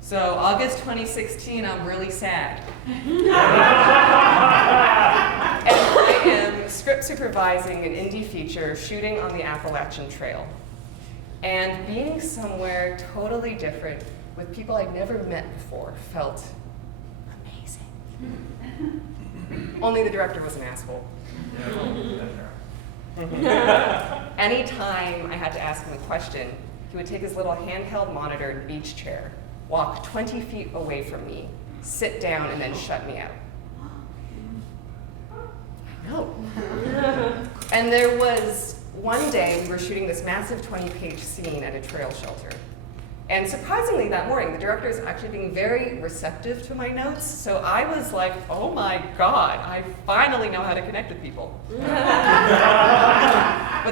So August 2016, I'm really sad. And I am script supervising an indie feature shooting on the Appalachian Trail. And being somewhere totally different with people I'd never met before felt amazing. Only the director was an asshole. Anytime I had to ask him a question, he would take his little handheld monitor and beach chair, walk 20 feet away from me, sit down, and then shut me out. I know. And there was one day we were shooting this massive 20-page scene at a trail shelter. And surprisingly, that morning, the director is actually being very receptive to my notes. So I was like, oh my God, I finally know how to connect with people. But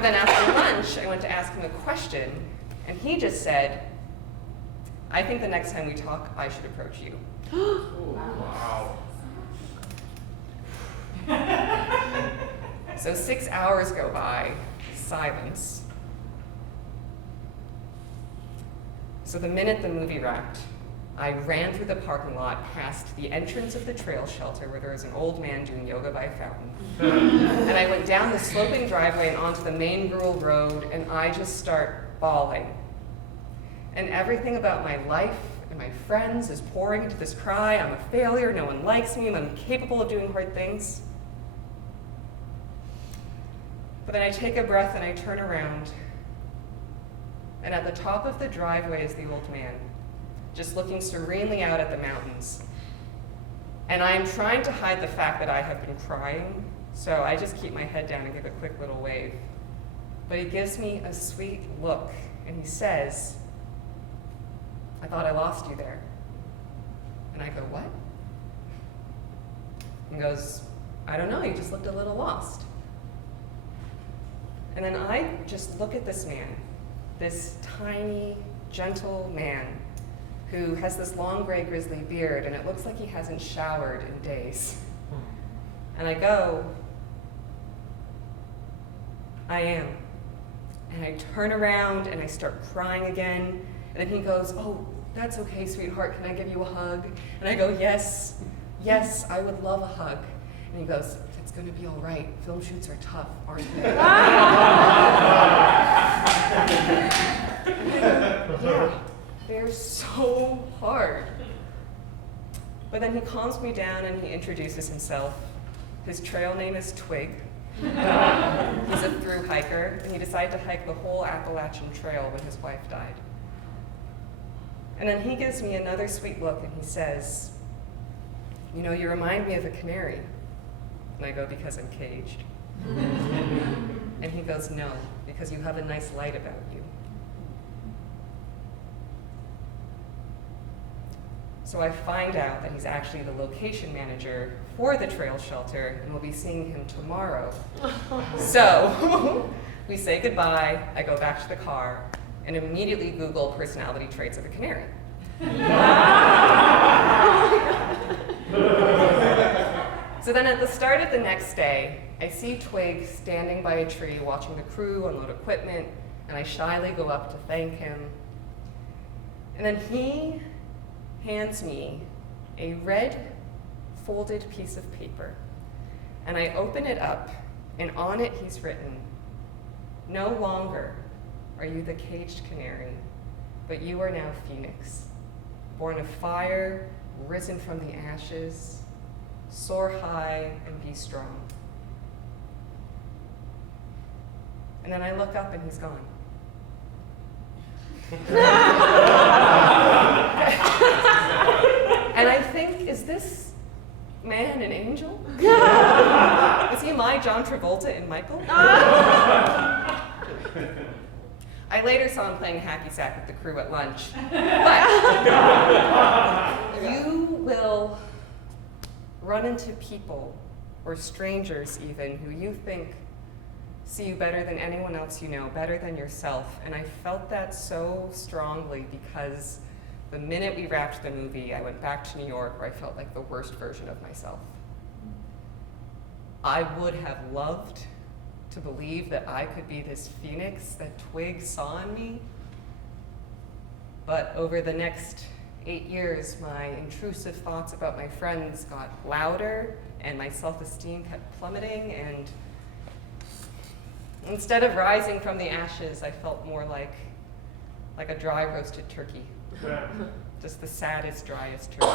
then after lunch, I went to ask him a question, and he just said, I think the next time we talk, I should approach you. Wow. So 6 hours go by, silence. So the minute the movie wrapped, I ran through the parking lot past the entrance of the trail shelter where there was an old man doing yoga by a fountain. And I went down the sloping driveway and onto the main rural road, and I just start bawling. And everything about my life and my friends is pouring into this cry. I'm a failure, no one likes me, I'm incapable of doing hard things. But then I take a breath and I turn around, and at the top of the driveway is the old man, just looking serenely out at the mountains. And I'm trying to hide the fact that I have been crying, so I just keep my head down and give a quick little wave. But he gives me a sweet look, and he says, I thought I lost you there. And I go, what? He goes, I don't know, you just looked a little lost. And then I just look at this man, this tiny, gentle man who has this long gray grizzly beard, and it looks like he hasn't showered in days. And I go, I am. And I turn around and I start crying again. And then he goes, oh, that's okay, sweetheart, can I give you a hug? And I go, yes, yes, I would love a hug. And he goes, it's gonna be all right. Film shoots are tough, aren't they? Yeah, they're so hard. But then he calms me down and he introduces himself. His trail name is Twig. He's a thru hiker, and he decided to hike the whole Appalachian Trail when his wife died. And then he gives me another sweet look and he says, you know, you remind me of a canary. And I go, because I'm caged. And he goes, no, because you have a nice light about you. So I find out that he's actually the location manager for the trail shelter, and we'll be seeing him tomorrow. So we say goodbye, I go back to the car, and immediately Google personality traits of a canary. So then at the start of the next day, I see Twig standing by a tree watching the crew unload equipment, and I shyly go up to thank him. And then he hands me a red folded piece of paper, and I open it up, and on it he's written, no longer are you the caged canary, but you are now Phoenix, born of fire, risen from the ashes, soar high and be strong. And then I look up and he's gone. And I think, is this man an angel? Is he my John Travolta in Michael? I later saw him playing hacky sack with the crew at lunch. But you will run into people, or strangers even, who you think see you better than anyone else you know, better than yourself. And I felt that so strongly because the minute we wrapped the movie, I went back to New York where I felt like the worst version of myself. I would have loved to believe that I could be this phoenix that Twig saw in me. But over the next 8 years, my intrusive thoughts about my friends got louder, and my self-esteem kept plummeting, and instead of rising from the ashes, I felt more like a dry roasted turkey. Yeah. Just the saddest, driest turkey.